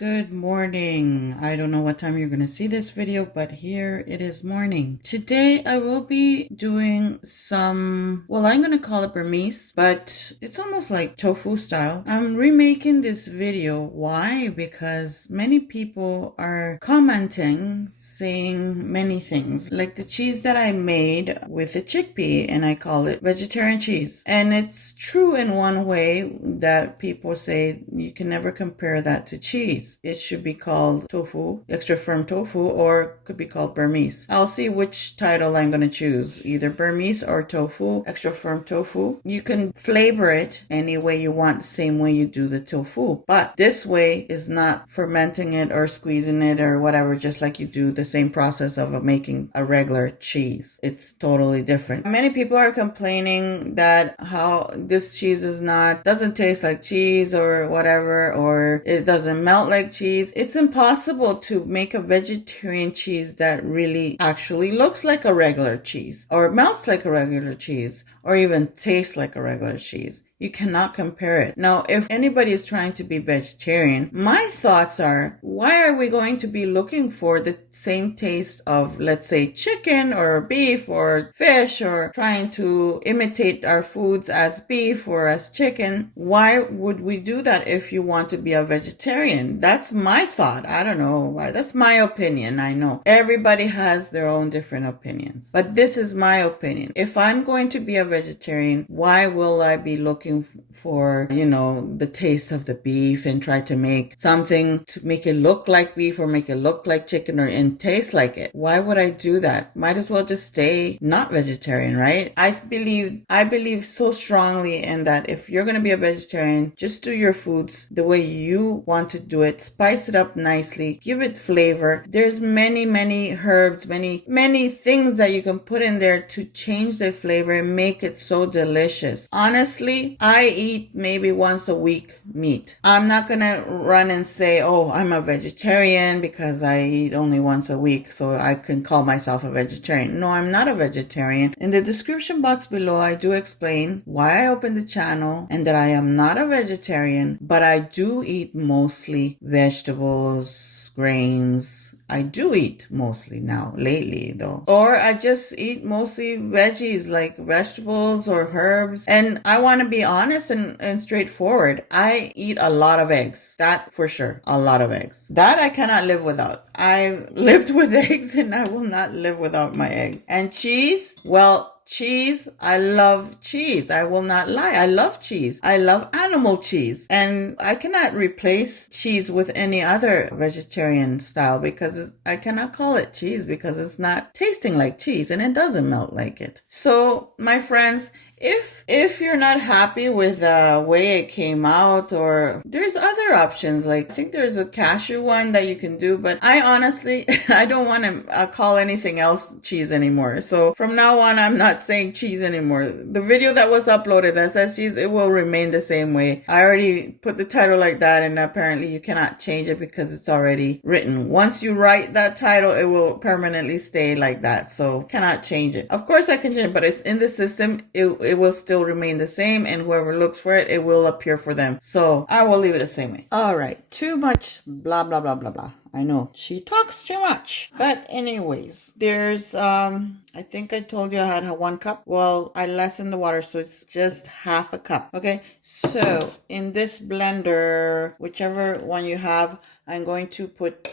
good morning. I don't know what time you're going to see this video, but here it is morning. Today I will be doing some, well, I'm going to call it Burmese, but it's almost like tofu style. I'm remaking this video. Why? Because many people are commenting, saying many things, like the cheese that I made with the chickpea, and I call it vegetarian cheese. And it's true in one way that people say you can never compare that to cheese. It should be called tofu, extra firm tofu, or could be called Burmese. I'll see which title I'm going to choose, either Burmese or tofu, extra firm tofu. You can flavor it any way you want, the same way you do the tofu. But this way is not fermenting it or squeezing it or whatever, just like you do the same process of making a regular cheese. It's totally different. Many people are complaining that how this cheese doesn't taste like cheese or whatever, or it doesn't melt like cheese. It's impossible to make a vegetarian cheese that really actually looks like a regular cheese or melts like a regular cheese or even tastes like a regular cheese. You cannot compare it. Now, if anybody is trying to be vegetarian, my thoughts are, why are we going to be looking for the same taste of, let's say, chicken or beef or fish, or trying to imitate our foods as beef or as chicken? Why would we do that if you want to be a vegetarian? That's my thought. I don't know why. That's my opinion. I know everybody has their own different opinions, but this is my opinion. If I'm going to be a vegetarian, why will I be looking for, the taste of the beef and try to make something to make it look like beef or make it look like chicken and taste like it? Why would I do that? Might as well just stay not vegetarian, right? I believe so strongly in that if you're going to be a vegetarian, just do your foods the way you want to do it. Spice it up nicely. Give it flavor. There's many herbs, many things that you can put in there to change the flavor and make it so delicious. Honestly, I eat maybe once a week meat. I'm not going to run and say, oh, I'm a vegetarian because I eat only once a week, so I can call myself a vegetarian. No, I'm not a vegetarian. In the description box below, I do explain why I opened the channel and that I am not a vegetarian, but I do eat mostly vegetables, grains. I do eat mostly now, lately though. Or I just eat mostly veggies, like vegetables or herbs. And I want to be honest and straightforward. I eat a lot of eggs. That for sure. A lot of eggs. That I cannot live without. I've lived with eggs and I will not live without my eggs. And cheese, well, cheese, I love cheese. I will not lie. I love cheese. I love animal cheese. And I cannot replace cheese with any other vegetarian style because I cannot call it cheese because it's not tasting like cheese and it doesn't melt like it. So, my friends, if you're not happy with the way it came out, or there's other options, like I think there's a cashew one that you can do, but I honestly, I don't want to call anything else cheese anymore. So from now on, I'm not saying cheese anymore. The video that was uploaded that says cheese, it will remain the same way. I already put the title like that, and apparently you cannot change it because it's already written. Once you write that title, it will permanently stay like that. So cannot change it. Of course I can change it, but it's in the system. It will still remain the same, and whoever looks for it, it will appear for them. So I will leave it the same way. All right. Too much blah, blah, blah, blah, blah. I know she talks too much, but anyways, there's, I think I told you I had 1 cup. Well, I lessened the water, so it's just half a cup. Okay. So in this blender, whichever one you have, I'm going to put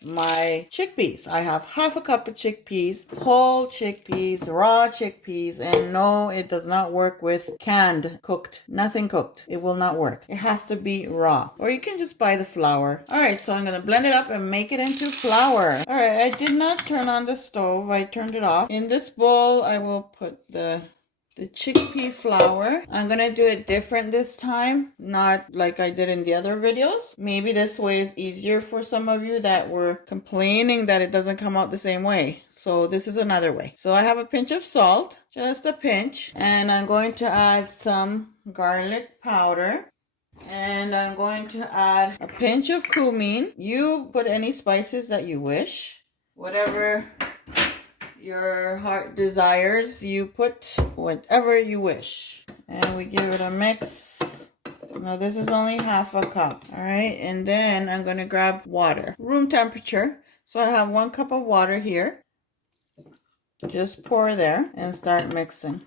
my chickpeas. I have half a cup of chickpeas, whole chickpeas, raw chickpeas, and no, it does not work with canned, cooked, nothing cooked. It will not work. It has to be raw, or you can just buy the flour. All right, so I'm going to blend it up and make it into flour. All right, I did not turn on the stove. I turned it off. In this bowl, I will put the chickpea flour. I'm gonna do it different this time, not like I did in the other videos. Maybe this way is easier for some of you that were complaining that it doesn't come out the same way. So this is another way. So I have a pinch of salt, just a pinch, and I'm going to add some garlic powder. And I'm going to add a pinch of cumin. You put any spices that you wish. Whatever your heart desires, you put whatever you wish. And we give it a mix. Now this is only half a cup. All right. And then I'm going to grab water, room temperature. So I have 1 cup of water here. Just pour there and start mixing.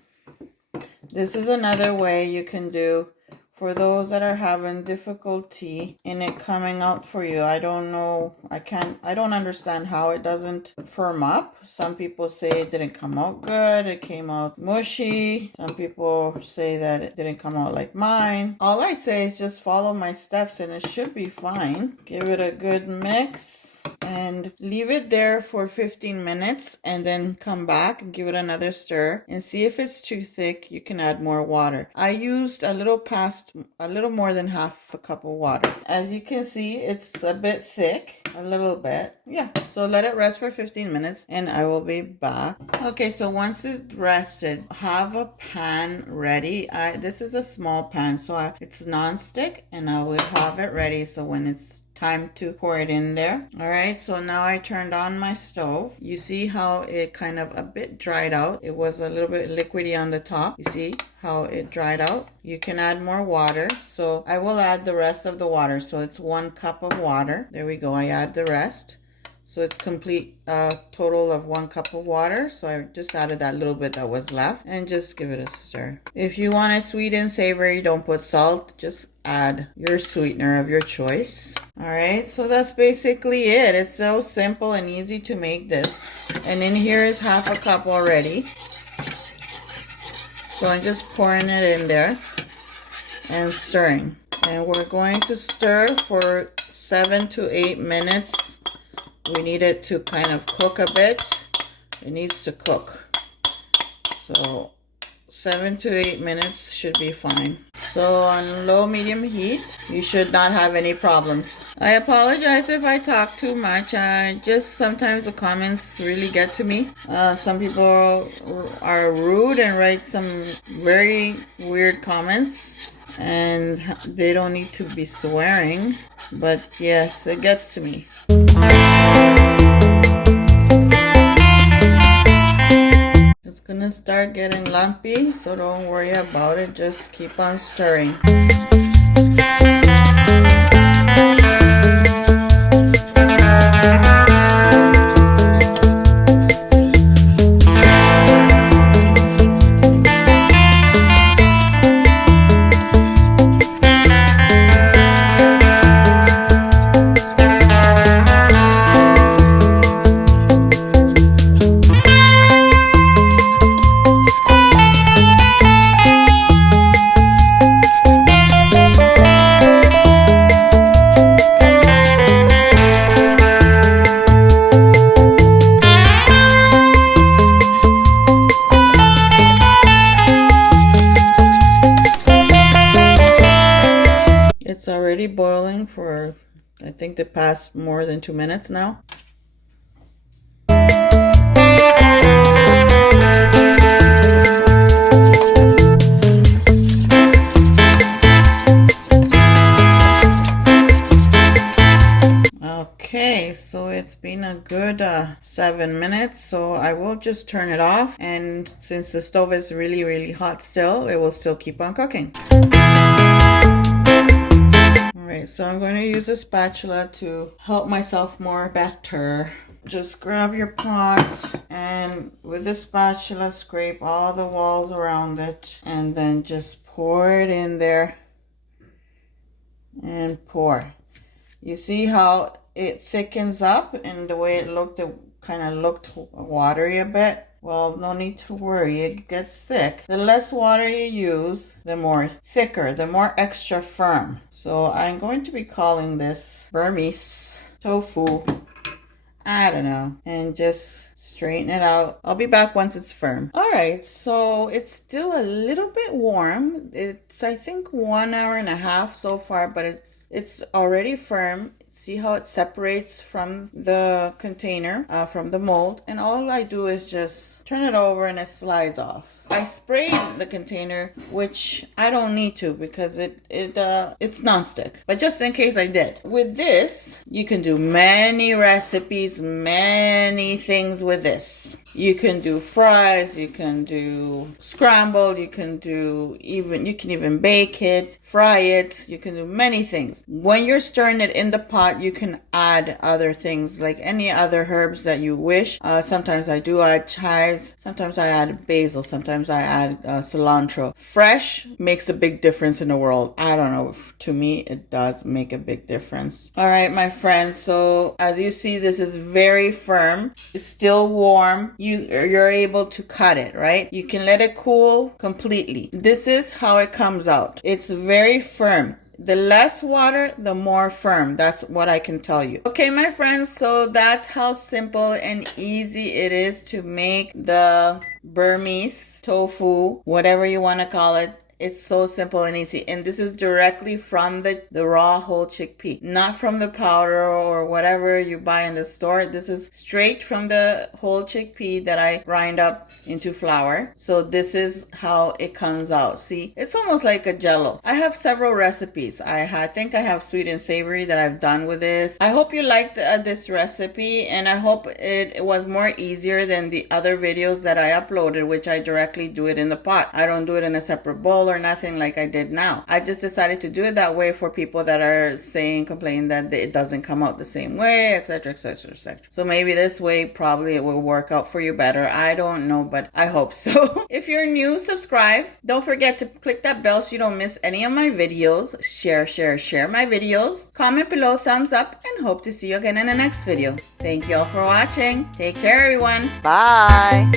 This is another way you can do for those that are having difficulty in it coming out for you. I don't know. I don't understand how it doesn't firm up. Some people say it didn't come out good. It came out mushy. Some people say that it didn't come out like mine. All I say is just follow my steps and it should be fine. Give it a good mix. And leave it there for 15 minutes and then come back and give it another stir and see if it's too thick. You can add more water. I used a little more than half a cup of water. As you can see, it's a bit thick, a little bit. Yeah, so let it rest for 15 minutes and I will be back. Okay, so once it's rested, have a pan ready. This is a small pan, so it's non-stick and I will have it ready so when it's time to pour it in there. All right, so now I turned on my stove. You see how it kind of a bit dried out. It was a little bit liquidy on the top. You see how it dried out? You can add more water. So I will add the rest of the water. So it's 1 cup of water. There we go. I add the rest. So it's complete total of 1 cup of water. So I just added that little bit that was left and just give it a stir. If you want it sweet and savory, don't put salt. Just add your sweetener of your choice. All right, so that's basically it. It's so simple and easy to make this. And in here is half a cup already. So I'm just pouring it in there and stirring. And we're going to stir for 7 to 8 minutes. We need it to kind of cook a bit. It needs to cook. So 7 to 8 minutes should be fine. So on low medium heat, you should not have any problems. I apologize if I talk too much. Just sometimes the comments really get to me. Some people are rude and write some very weird comments and they don't need to be swearing. But yes, it gets to me. It's gonna start getting lumpy, so don't worry about it. Just keep on stirring. It's already boiling for, I think, the past more than 2 minutes now. Okay, so it's been a good 7 minutes, so I will just turn it off. And since the stove is really, really hot still, it will still keep on cooking. Alright, so I'm going to use a spatula to help myself more better. Just grab your pot and with the spatula scrape all the walls around it and then just pour it in there and pour. You see how it thickens up and the way it looked, it kind of looked watery a bit. Well, no need to worry, it gets thick. The less water you use, the more thicker, the more extra firm. So I'm going to be calling this Burmese tofu. I don't know. And just straighten it out. I'll be back once it's firm. All right, so it's still a little bit warm. It's, I think, 1 hour and a half so far, but it's already firm. See how it separates from the container, from the mold. And all I do is just turn it over and it slides off. I sprayed the container, which I don't need to because it's nonstick. But just in case I did. With this, you can do many recipes, many things with this. You can do fries, you can do scrambled, you can even bake it, fry it, you can do many things. When you're stirring it in the pot, you can add other things like any other herbs that you wish. Sometimes I do add chives, sometimes I add basil, sometimes I add cilantro. Fresh makes a big difference in the world. I don't know, to me it does make a big difference. All right, my friends, so as you see, this is very firm. It's still warm. You're able to cut it, right? You can let it cool completely. This is how it comes out. It's very firm. The less water, the more firm. That's what I can tell you. Okay, my friends, so that's how simple and easy it is to make the Burmese tofu, whatever you want to call it. It's so simple and easy. And this is directly from the raw whole chickpea, not from the powder or whatever you buy in the store. This is straight from the whole chickpea that I grind up into flour. So this is how it comes out. See, it's almost like a jello. I have several recipes. I think I have sweet and savory that I've done with this. I hope you liked this recipe, and I hope it was more easier than the other videos that I uploaded, which I directly do it in the pot. I don't do it in a separate bowl or nothing like I did now. I just decided to do it that way for people that are complaining that it doesn't come out the same way, etc, etc, etc. So maybe this way probably it will work out for you better. I don't know, but I hope so. If you're new, subscribe. Don't forget to click that bell so you don't miss any of my videos. Share my videos. Comment below, thumbs up, and hope to see you again in the next video. Thank you all for watching. Take care, everyone. Bye.